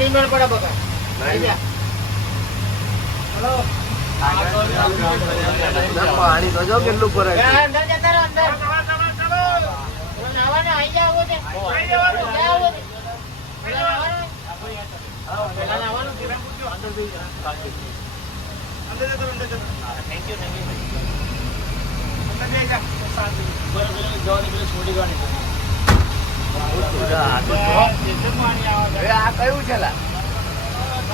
નહીં મેળ પડે બકા. હલો. પાણી તો જો કેટલું પડે છે. અંદર જતા રહો અંદર. નાવાનો આઈ જાવ છે. આઈ જવાનું. નાવાનું. અંદર જતો અંદર જતો. થેન્ક યુ અંદર જઈ જા. બરાબર જવાની પેલે છોડી ગવાની. આ કયું છે લા?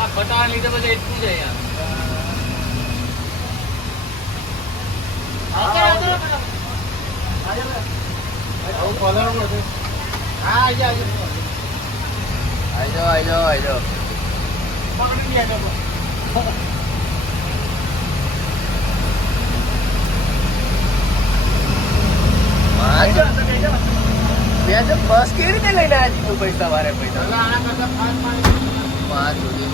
આ બટાણા લીધે બધે એટલું છે યાર. બસ કેવી રીતે લઈને આવ્યા પૈસા વારે પૈસા પાંચ સુધી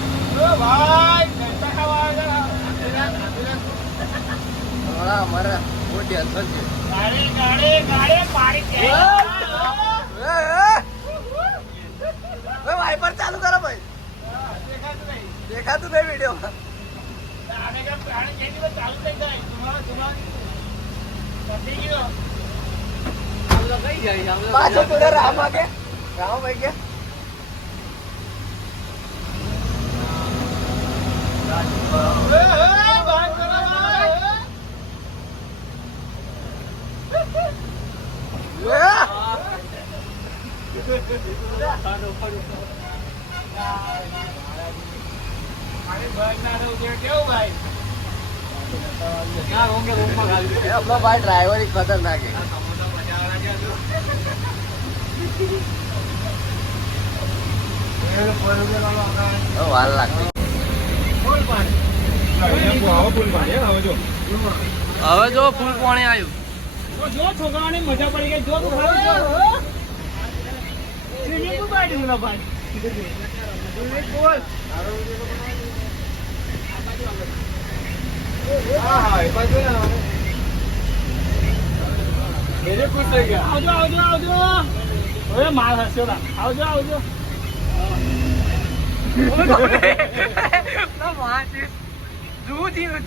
અમારા બહુ ટેન્શન છે. વાઇપર ચાલુ કરો ભાઈ. દેખાતું નહીં વિડીયોમાં. પાછો થોડા રામા કે રામભાઈ કે ભાઈ ડ્રાઈવર ખતરનાક છે. વાર લાગતી. હવે જો ફૂલ પાણી આવ્યું. જો છોકરાઓની મજા પડી ગઈ. જો આવજો. હવે માલ હસ્યો. આવજો.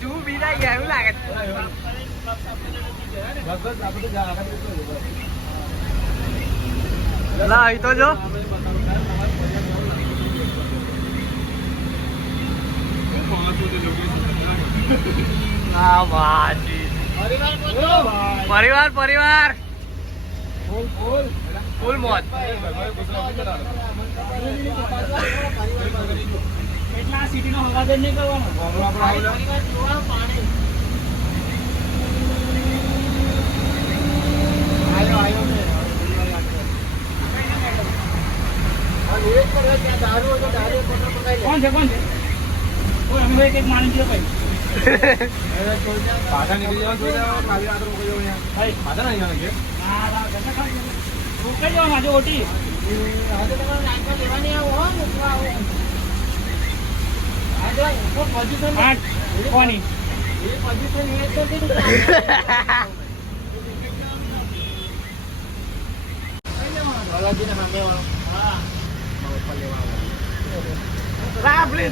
જુ બીજા ગયા એવું લાગે છે. આવી તો જો પરિવાર ફૂલ મોજ. એટલા સિટી નો હંગાદર નહીં કરવાનો. કોણ છે અમે એક માણસ છે ભાઈ. પાછા નીકળી જવાનું પાછા નહીં રોકાઈ જવાનું આજે ઓટી. કોની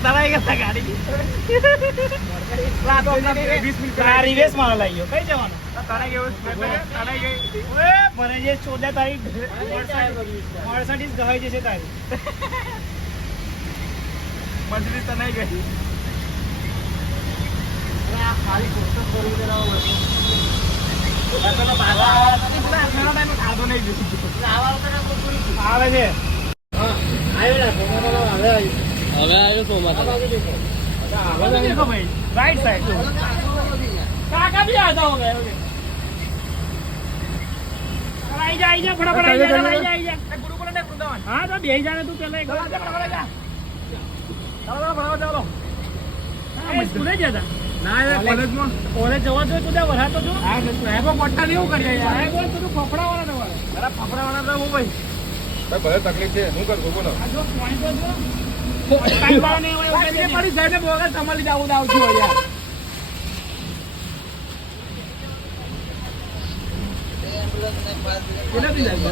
તરાઈ ગયા ગાડી. રિવેસ મારો લાગ્યો. કઈ જવાનું? તરાઈ ગઈ. મને જે 14 તારીખ મર્સિડીઝ ગવાઈ જશે તારી. મર્સિડીઝ તનાઈ ગઈ. ખાલી કોશિશ કરી આવે છે. હવે આવ્યો સોમા. રાઈટ સાઈડ કાકા ભી आता होगा. आई जा फटाफट आई जा. गुरुकुल ने वृंदावन. हां तो बेही जाने तू चले फटाफट जा. चलो. हां स्कूल जता ના કોલેજ જવા દો. તું વરા તો જો સાહેબો પટ્ટા દેવું કરીએ યાર. સાહેબ તો તું ફફડાવાળા ને વાળા. અરે ફફડાવાળા તો હું ભાઈ ભલે તકલીફ છે. શું કરું બોલો. આ જો પાણી તો જો કાઈ વાળા ને હોય પડી જાય ને બોગા તમારી જાવું દાવ છું યાર. કેટલા દી લાગે?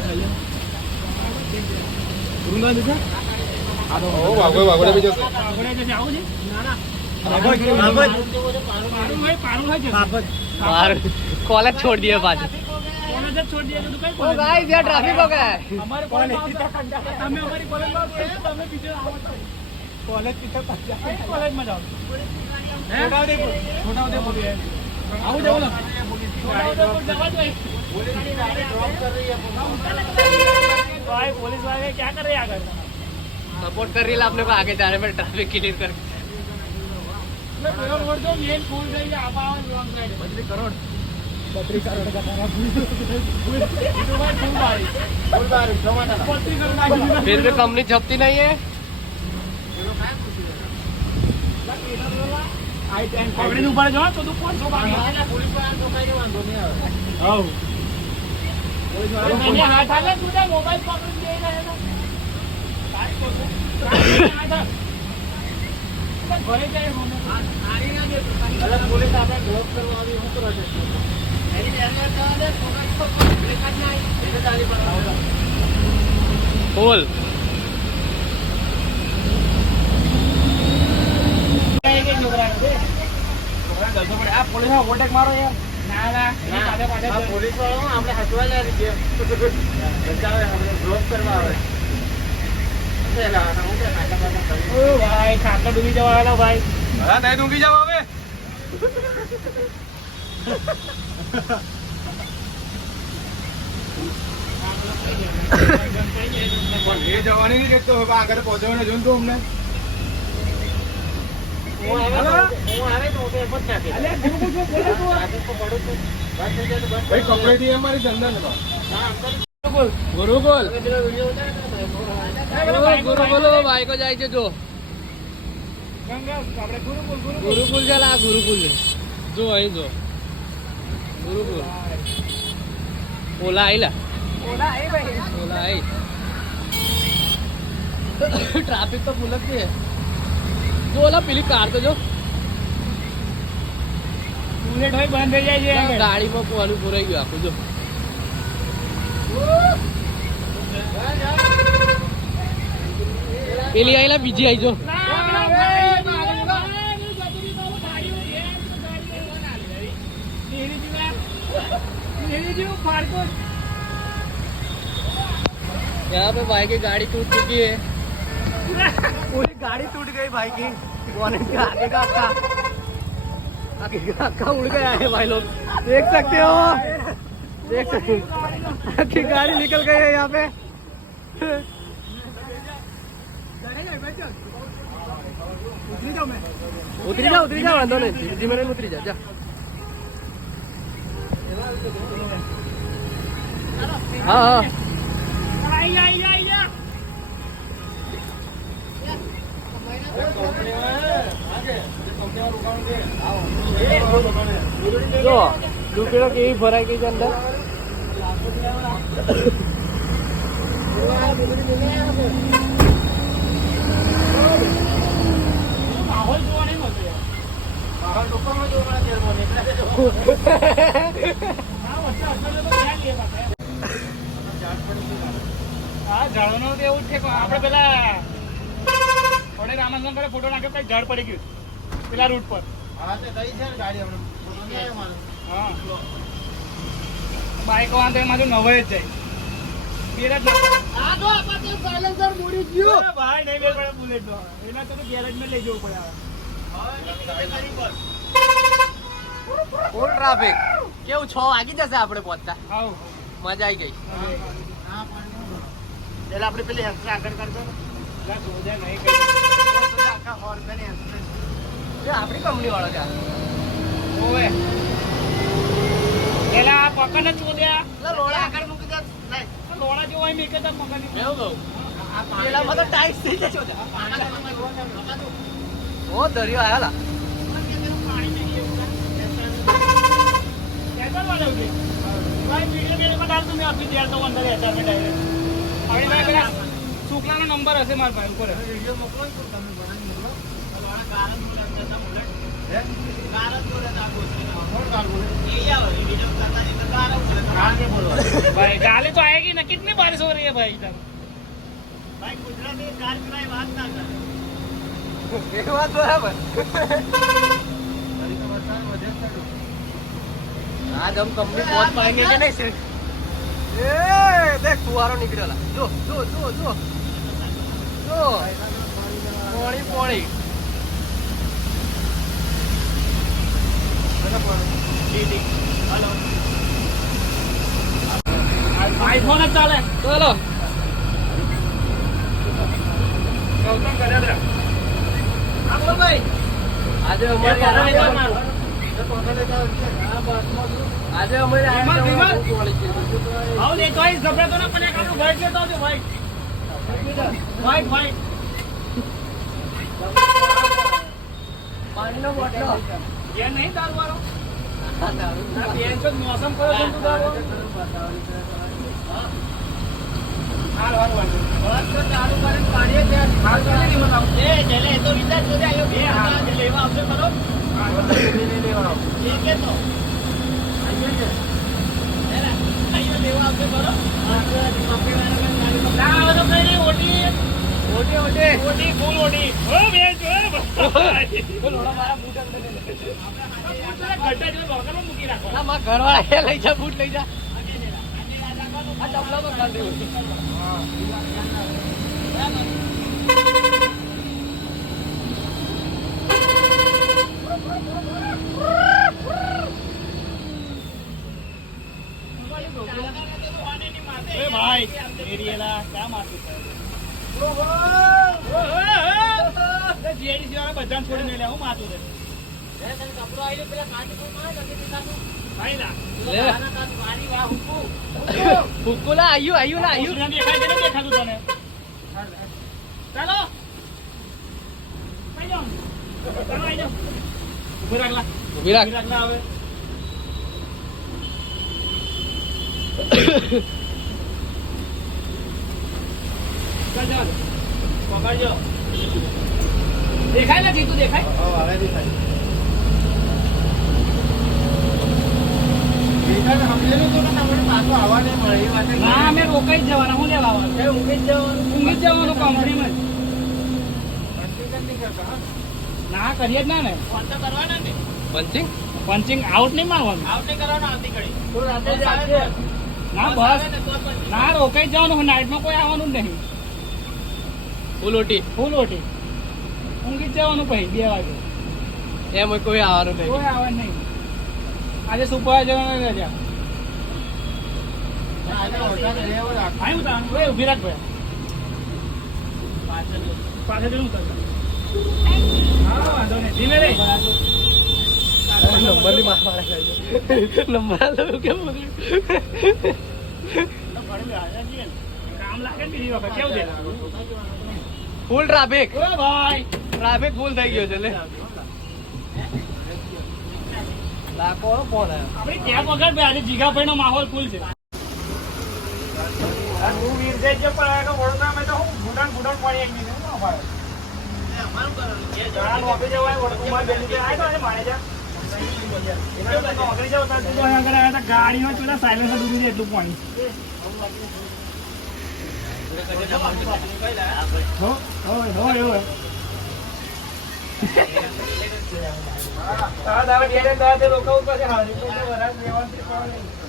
રૂંગા દીધા? વાગોડે બી જશે. આપણે જશે આવું છે ના ના પારું હોય છે कॉलेज छोड़ दिए बाद કોલેજ જ છોડ દીધું તો કઈ ओ गाइस यार ट्रैफिक हो गया है અમારે કોલેજ તમે અમારી કોલેજમાં તમે બીજે આવો કોલેજ કિતા કોલેજમાં જાઓ છોટાઉદેપુર આવું જવું ને છોટાઉદેપુર જવા દો भाई पुलिस वाले क्या कर रहे हैं आगे सपोर्ट कर रही है अपने को आगे जाने में ट्रैफिक क्लियर कर रोड जो मेन फूल गई है आप आओ लॉन्ग साइड 32 करोड़ का तारा फूल भाई फिर भी कंपनी झपती नहीं है પકડીને ઉભા જો તો તું 500 બાકી પોલીસ વાળા તો કઈ વાંધો નહીં આવે હાઉ પોલીસ વાળા હાથ આલે તું મોબાઈલ પકડી દે ને ઘરે જાય આરી ના દે પોલીસ આપણે ડ્રોપ કરવા આવી હું કરો છે એની બેરને જવા દે ફોટો બ્રેક જ ના એટલે ચાલી પર बोल પોલીસ ઓવરટેક મારો યાર ના ના પોલીસ વાળો આપણે હસવા જાય છે બચાવે આપણે ડ્રોપ કરવા આવે ઓ ભાઈ ખાતા ડૂબી જવાના ભાઈ હા નહીં ડૂબી જાવ હવે. પણ એ જવાની નહીં દેખતો હવે આગળ પહોંચવાને જોઈને તો અમને હું આવે તો ઓકે મત નાખે અલે ગુરુ બોલ તું ભાઈ કપડેથી અમારી ધંધા ને બોલ ગુરુ બોલ गुरु बोलो भाई को जाए जो ગંગા આપણે ગુરુકુલ गुरुकुल चला गुरुकुल जो आई जो गुरुकुल ओला आई ला ઓલા એ ભાઈ ओला आई ट्रैफिक तो फुल है जो ओला पीली कार तो जो બુલેટ હોય બંધ થઈ જાય છે આગળ गाड़ी में पोवालू पूरा गया आपको जो પેલી આઈલા બીજી આઈ જો यहाँ पे भाई की गाड़ी टूट चुकी है पूरी गाड़ी टूट गई भाई की बोनट के आगे का अक्का उड़ गया है भाई लोग देख सकते हो देख सकते हो आखिर गाड़ी निकल गई है यहाँ पे उतरी जा वांधो नहीं धीमे धीमे उतरी जा हाँ हाँ जो रुपये की भराई गई છે અંદર માહોલ જોવા નહીં મળતો યાર માહોલ ડોક્ટરમાં જોવા મળે હા ઝાડનો તો એવું જ છે આપણે પેલા થોડે રામાનંદ ફોટો નાખ્યો કઈ ઝાડ પડી ગયું પેલા રૂટ પર હા બાઈક વાંધો એમાં તો નવાઈ જ જાય ભાઈ નહીં બે પડે બુલેટ નો એના તો ગેરેજમાં લઈ જવું પડે ફૂલ ટ્રાફિક કેવું 6 વાગી જશે આપણે પહોંચતા આવ મજા આવી ગઈ પેલા આપણે પેલી હેન્ડ આગળ કરજો નહીં કરી આપણી કંપની વાળો છે ઓવે પેલા આ પકડ જ ચોદ્યા લોડા આગળ મૂકી દે લોડા જેવો અહીં મેકે તો પકડ એવું કહું પેલામાં તો ટાઈટ થઈ જશે ઓ દરિયો આયા શુક્લા નો નંબર હશે મારા ભાઈ ઉપર भाई गाली तो आएगी ना कितनी बारिश हो रही है भाई इधर ભાઈ ગુજરાતી ચાર ચુરાઈ વાત ના કરે એ વાત બરાબર आज हम कंपनी पहुंच पाएंगे कि नहीं सर ए देख फुवारो निकलेला जो जो जो जो जो पोड़ी पोड़ी हेलो આઈફોન જ ચાલે चलो ગૌતમ કર્યા દે હા બોલ ભાઈ આજે અમારી આજે અમારે આવો લેતો આવીશ ગભરાતો ના પણ એક આનું વ્હાઈટ લેતો આવજો વ્હાઈટ વ્હાઈટ પાણીનો બોટલો એ નહીં દારૂ વાળો ના બેન તો મોસમ કરો છો તું દારૂ હાલ તો ચાલુ કરીને પાડીએ ત્યાં હાલ તો નહીં મનાવ એ જલે તો વિચાર જોડે આવ્યો એ હા લેવા આવશે ખરો લેવા એ કે તો લેવા આવશે ખરો ના આવે તો કઈ નહીં ઓટી ઓટે ઓટી ફૂલ ઓટી ઓ બેન જો મારા બૂટ અંદર ગટ્ટા જો બગલમાં મૂકી રાખો ના માં ઘરવાળા લઈ જા બૂટ લઈ જા આ ડબલામાં કાઢી ए भाई एरियाला क्या मारतो જીઆઈડી વાળા બધાને છોડીને લે હું મારતો રે કપડો આવી પેલા કાઢી ભાઈ ના ફૂકુલા આયુ દેખાય છે ને દેખાતું તને ચાલો આઈ જાઓ ચાલો આઈ જાઓ ઉભી રાખલા ઉભી રાખ રાખલા હવે ચાલ ચાલ પકડજો દેખાય ને જીતુ દેખાય ના અમે રોકાઈ જ જવાના હું લેવા આવવાનું ઊંઘી જ જવાનું કંપનીમાં ના કરીએ જ ના ને ફોન તો કરવાના ને પંચિંગ પંચિંગ આઉટ નહીં મારવાનું આઉટ નહીં કરવાનો આવતી ઘડી ના બસ ના રોકાઈ જ જવાનું નાઇટમાં કોઈ આવવાનું જ નહીં ફૂલ ઓટી ફૂલ ઓટી ઊંઘી જ જવાનું પછી 2 વાગે એમ કોઈ આવવાનું નહીં કોઈ આવે નહીં આજે સુપરવાઇઝર રજા આયું તા ઓય ઉભી રાખ ભાઈ પાછળ જવું કર હા વાંધો નહીં ધીમે રે નંબર ની માર નંબર આલો કેમ કામ લાગે ને બીજી વખત કેવું છે ફૂલ ટ્રાફિક ઓ ભાઈ ફૂલ થઈ ગયો છે લે લાખો ફોન આવ્યો આપણી કેબ વગર ભાઈ આજે જીગાભાઈ નો માહોલ ફૂલ છે હું વીરજય જે પણ આવ્યો વડોદરામાં તો હું ગુડાન પાણી એક મિનિટ ના ભાઈ અમારું કરવાનું કે જરા નોકરી જવાય વડોદરામાં બેલી તે આવ્યો ને માણેજા નોકરી જવા તો આગળ આવ્યા હતા ગાડીમાં પેલા સાયલેન્સર દૂર છે એટલું પાણી હોય દાદા લોકો ઉપર હારી વરાજ લેવાનું